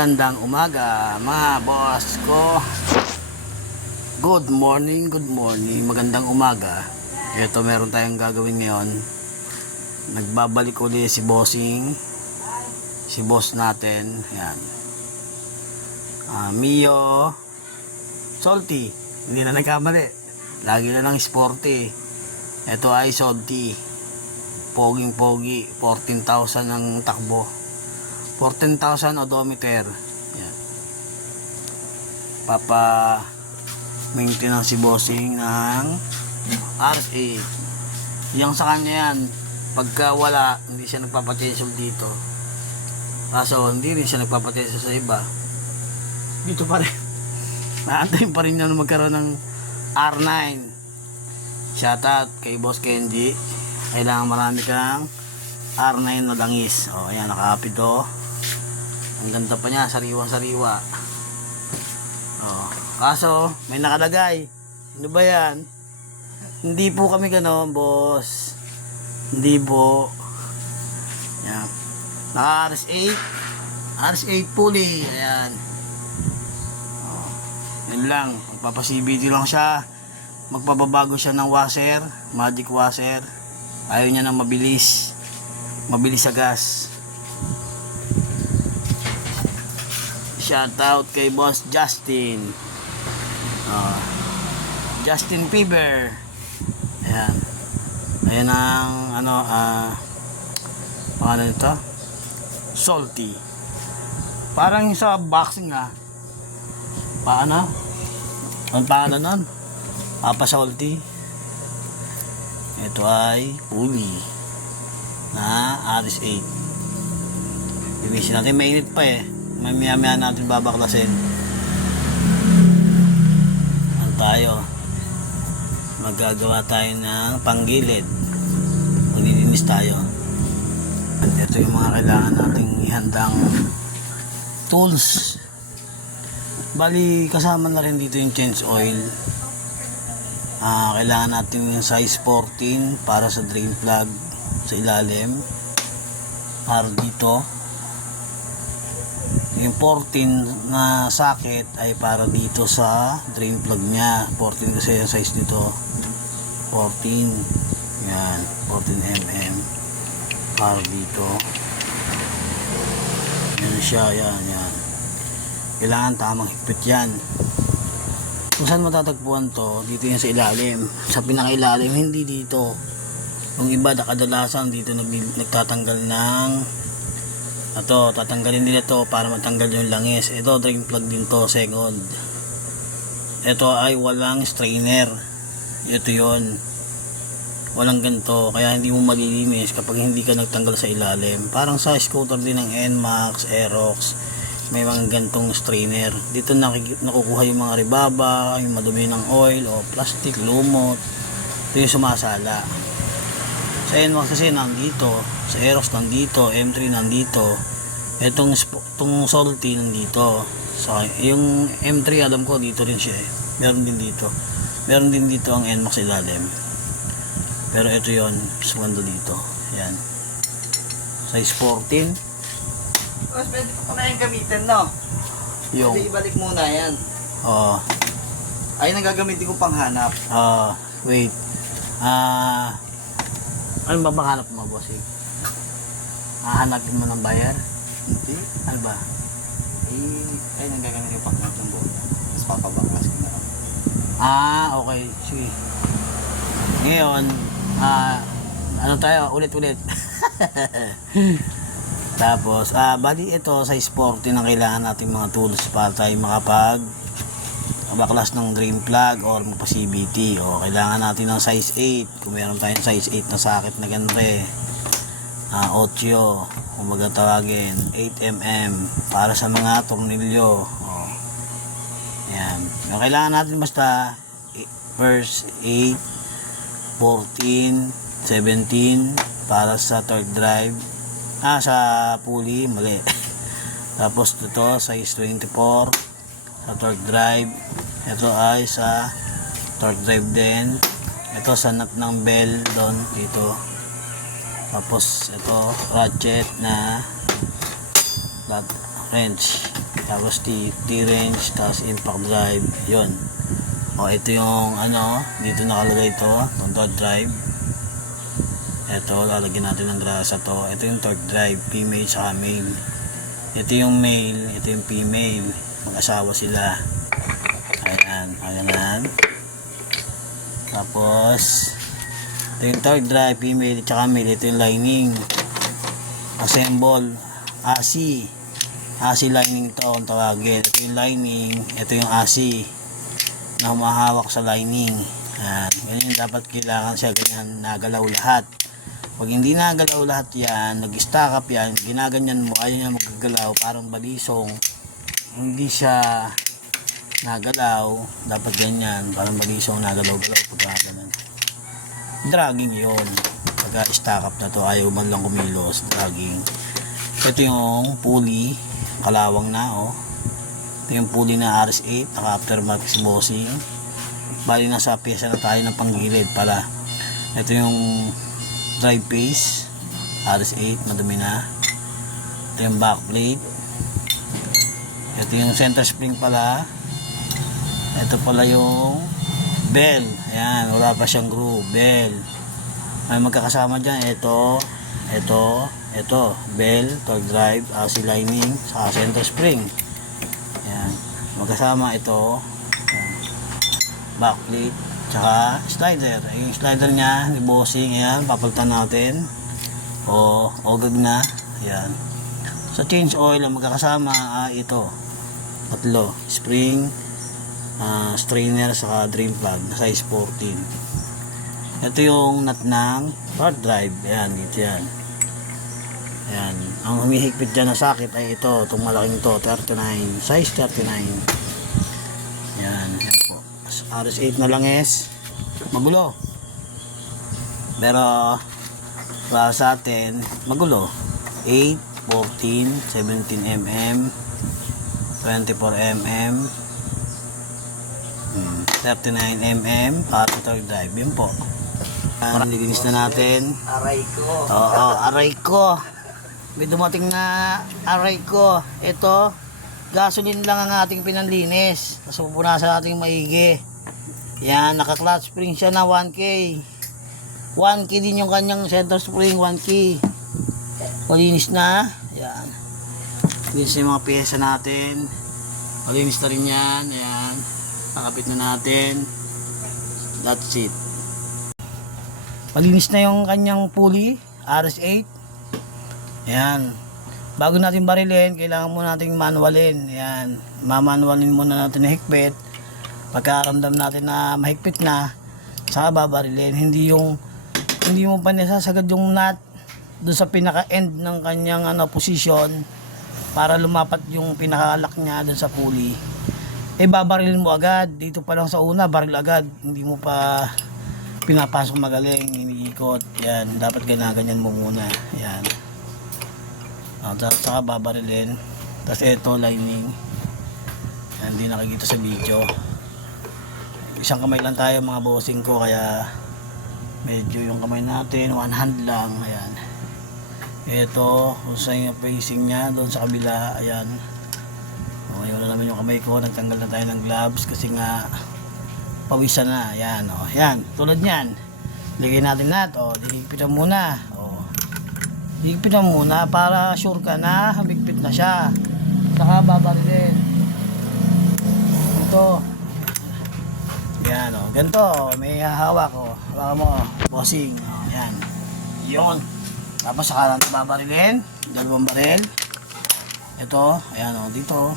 Magandang umaga mga boss ko. Good morning, magandang umaga. Ito meron tayong gagawin ngayon. Nagbabalik uli si bossing, si boss natin. Yan, Mio Salty. Hindi na nagkamali, lagi na lang sporty. Ito ay salty, poging pogi. 14,000 ang takbo, 14,000 odometer. Yan. Papa maintenance si bossing ng RA. Yung sa kanya yan, pagka wala, hindi siya nagpapatensyon dito. Kaso hindi rin siya nagpapatensyon sa iba. Dito pa rin. Naantayin pa rin na magkaroon ng R9. Shoutout kay Boss Kenji. Kailangan marami kang R9 na langis. O, ayan, nakapid o. Ang ganda pa niya, sariwa-sariwa. Oh, kaso may nakalagay. Ano ba yan? Hindi po kami gano'n, boss. Hindi po. Yan. Naka RS8. RS8 pulley. Ayan. Oh, yun lang. Magpapa-CVT lang siya. Magpapabago siya ng washer. Magic washer. Ayaw niya ng mabilis. Mabilis sa gas. Shoutout kay Boss Justin. Justin Bieber. Ayan. Ayan ang pangalan nito, Salty. Parang sa boxing Paano? Ang pangalan nun? Papa Salty. Ito ay pulley na RS8. Linisin natin, mainit pa eh. Mamaya natin babaklasin. Ano tayo? Magagawa tayo ng panggilid. Maglilinis tayo. At ito yung mga kailangan nating ihandang tools. Bali, kasama na rin dito yung change oil. Kailangan natin yung size 14 para sa drain plug sa ilalim. Para dito. Yung 14 na socket ay para dito sa drain plug nya. 14 kasi yung size nito, 14. Yan, 14 mm para dito. Yan siya, yan. Kailangan tamang higpit yan. Kung saan matatagpuan to, dito yan sa ilalim. Sa pinakailalim, hindi dito. Yung iba kadalasan dito nagtatanggal ng tatanggalin nila to para matanggal yung langis. Ito drain plug din to, second. Ito ay walang strainer. Ito yon, walang ganito, kaya hindi mo malilinis kapag hindi ka nagtanggal sa ilalim. Parang sa scooter din ng NMAX, Aerox, may mga gantong strainer. Dito nakukuha yung mga ribaba, yung madumi ng oil o plastic, lumot. Ito yung sumasala. Sa NMAX kasi nandito, sa Aerox nandito, M3 nandito, itong Salty nandito. So, yung M3 alam ko dito rin siya eh. Meron din dito ang NMAX ilalim. Pero ito yon, sumando dito. Yan, size 14. Mas pwede ko na yung gamitin, no? Yung pwede ibalik muna yan. Ay, nagagamitin ko pang hanap. wait. Ano ba hanap mo, bossing? Hahanapin mo ng buyer? Hindi. Ano ba? Ay nagagamit yung pang-hanap ng buo. Tapos papabaklas ko na lang. Okay. Sige. Ngayon, ano tayo? Ulit. Tapos, bali ito, size 14 ang kailangan natin mga tools para tayo baklas ng drain plug or magpa-CVT. Kailangan natin ng size 8 kung meron tayong size 8 na socket na ganre. 8 kung magatawagin, 8mm para sa mga tornilyo. Yan, yung kailangan natin basta first 8, 14, 17 para sa torque drive, sa pulley, mali. Tapos ito size 24 sa torque drive. Ito ay sa torque drive din. Ito sa nut ng bell doon dito. Tapos ito ratchet na flat wrench. tapos T-range, tapos impact drive, yun. O, ito yung ano, dito nakalagay ito, control drive. Ito, lalagyan natin ng grasa to. Ito yung torque drive, female sa male. Ito yung male, ito yung female. Mag-asawa sila. Ayan, ayan. Tapos, ito yung torque drive, female at saka male. Ito yung lining. Assemble, ASI. ASI lining to, ang tawagin. Ito yung lining, ito yung ASI na humahawak sa lining. Ayan, ganyan dapat kailangan siya, ganyan nagalaw lahat. Pag hindi nagalaw lahat yan, nag-stack up yan, ginaganyan mo, ayaw niya magagalaw, parang balisong, hindi siya nagalaw, dapat ganyan, parang balisong nagalaw-galaw, pag ganyan. Dragging yun. Pag stack up na to, ayaw man lang kumilos, dragging. Ito yung pulley, kalawang na, oh. Ito yung pulley na RS8, naka aftermarket bossing. Bali nasa pyesa na tayo ng panggilid pala. Ito yung drive face, RS8, madumi na. Ito yung backplate. Ito yung center spring pala. Ito pala yung bell. Ayan, wala pa siyang groove, bell. May magkakasama dyan, ito, bell, torque drive, AC lining, sa center spring. Ayan, magkasama ito, ayan, backplate, tsaka slider. Yung slider niya, ni bossing, ayan, papalitan natin. Ogag na, ayan. Sa change oil, ang magkakasama, ito, tatlo, spring, strainer, saka drain plug, na size 14. Ito yung nut ng torque drive. Ayan, dito yan. Ayan. Ang humihigpit dyan na sakit ay ito. Itong malaking to, 39. Size 39. Ayan. Ayan po. RS8 na lang is magulo. Pero para sa atin, magulo. 8, 14, 17 mm, 24 mm, 39 mm para torque drive. Yun po. Nilinis na natin. Aray ko. Oo, aray ko. May dumating na aray ko. Ito, gasoline lang ang ating pinanlinis. Tapos pupunasan natin maigi. Yan, naka-clutch spring siya na 1K. 1K din yung kanyang center spring, 1K. Malinis na. Yan. Linis yung mga pyesa natin. Malinis na rin yan. Yan. Nakapit na natin. That's it. Malinis na yung kanyang pulley, RS8. Ayan. Bago natin barilin, kailangan muna natin manualin. Ayan. Mamanualin muna natin na higpit. Pagkaramdam natin na mahigpit na, saka babarilin. Hindi mo pa nisasagad yung nut doon sa pinaka-end ng kanyang position para lumapat yung pinaka-lock niya doon sa pulley. Babarilin mo agad. Dito pa lang sa una, baril agad. Hindi mo pa pinapasok magaling, iniikot. Yan, dapat ganaganyan mo muna. Yan. Saka babarilin. Tapos ito, lining. Yan, hindi nakikita sa video. Isang kamay lang tayo mga bossing ko, kaya medyo yung kamay natin, one hand lang. Ayan. Ito, kung saan yung facing niya, doon sa kabila. Ayan. Ngayon na naman yung kamay ko, nagtanggal na tayo ng gloves kasi nga pawisan na. Ayan, o. Ayan, tulad nyan. Ligay natin lahat, o. Higpitan muna. O. Higpitan muna para sure ka na humigpit na siya. Saka babarilin. Ito. Ayan, o. Ganito, o. May hahawak, o. Hawakan mo, bossing. O, ayan. Yun. Tapos saka natin babarilin. Dalawang baril. Ito, ayan, o. Dito.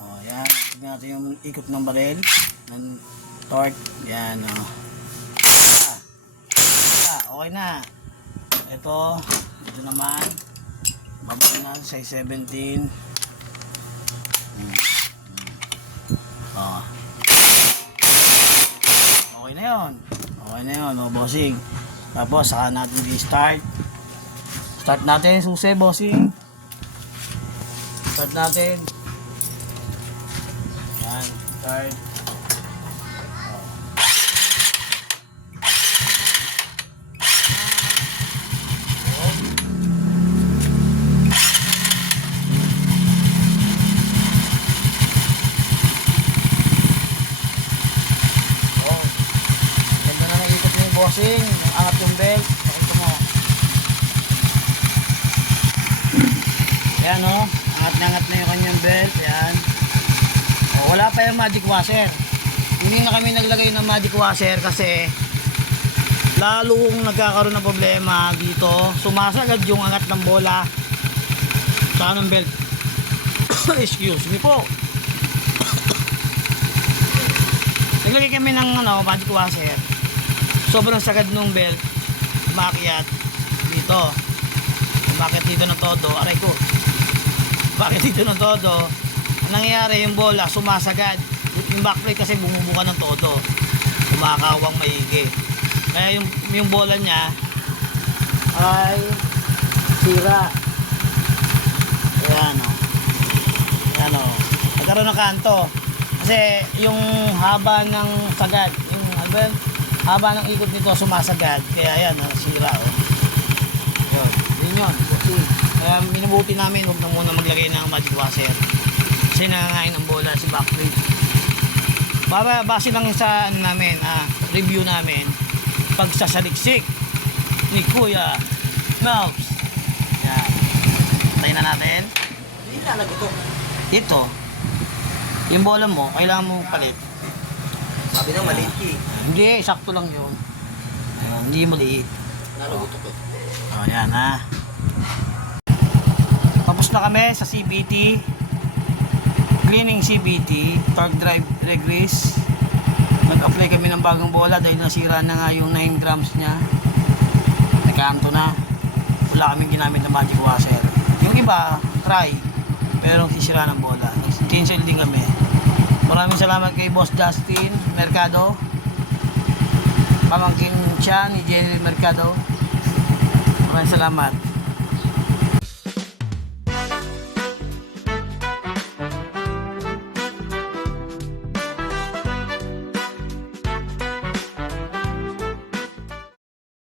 O, ayan. Tignan natin yung ikot ng baril. Ng torque, yan, o. Okay na. Ito naman, babalik na sa 17. Okay na yun. Okay na yun, o, bossing. Tapos, saka natin i-start. Start natin, susi, bossing. Start natin. Yan, start. bossing, angat yung belt. Pakita mo. Ayan o, angat na yung kanyang belt. Ayan. O, wala pa yung magic washer. Hindi na kami naglagay ng magic washer kasi lalo kung nagkakaroon ng problema dito, sumasagad yung angat ng bola sa ng belt. Excuse me po. Naglagay kami ng magic washer. Sobrang sagad ng belt. Umakyat dito. Umakyat dito ng todo. Aray ko. Umakyat dito ng todo. Ang nangyayari yung bola, sumasagad. Yung backplate kasi bumubuka ng todo. Kumakawang maigi. Kaya yung bola niya ay sira. Ayan o. Ayan o. Nagkaroon ng kanto. Kasi yung haba ng sagad, yung haba ng ikot nito sumasagad. Kaya ayan o, sira o. Yun yun. Kaya minubuti namin, huwag na muna maglagay ng magic washer. Kasi nangangain ng bola si backplate. Base lang sa namin, review namin, pagsasaliksik ni Kuya Mouse. Yan. Tayo na natin. Hindi na ito. Ito. Yung bola mo, kailangan mo palit. Sabi na maliit eh. Hindi, sakto lang yun. Ayan, hindi maliit. Nalagot ko. O, yan ha. Tapos na kami sa CBT. Cleaning CBT, torque drive regress. Nag-apply kami ng bagong bola dahil nasira na nga yung 9 grams nya. Nagkanto na. Wala kaming ginamit na magic washer. Yung iba, try. Pero sisira ng bola. Nag-tinsel din kami. Maraming salamat kay Boss Justin Mercado. Pamangkin siya ni Jerry Mercado. Maraming salamat.